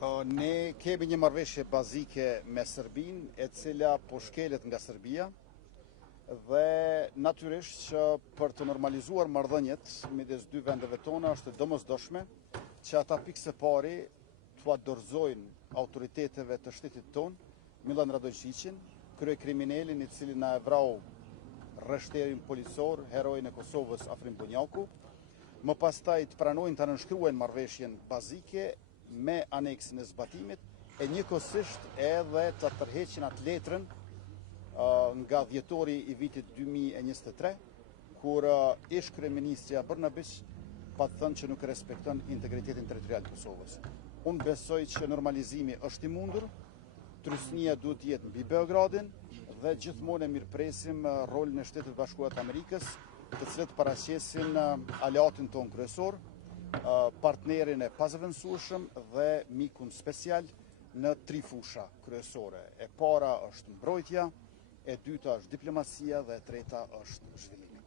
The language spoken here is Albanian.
Ne kemi një marrëveshje bazike me Serbinë, e cila po shkelet nga Serbia dhe natyrisht që për të normalizuar marrëdhëniet midis dy vendeve tona është e domosdoshme që ata pikë së pari t'ua dorëzojnë autoriteteve të shtetit ton, Milan Radojqićin, kryekriminalin i cili na e vrau rreshterin policor, heroin e Kosovës Afrim Bunjaku, më pastaj të pranojnë të nënshkruajnë marrëveshjen bazike me aneksin e zbatimit, e njëkohësisht edhe të tërheqin atë letrën nga dhjetori i vitit 2023, kur ish kryeministja Brnabić pa të thënë që nuk respekton integritetin territorial të Kosovës. Unë besoj që normalizimi është i mundur, trysnia duhet të jetë mbi Beogradin dhe gjithmonë e mirëpresim rolin e Shtetit Bashkuar të Amerikës, të cilët paraqesin aleatin ton kryesor, partnerin e pazëvendësueshëm dhe mikun special në 3 fusha kryesore. E para është mbrojtja, e dyta është diplomacia dhe e treta është zhvillimi.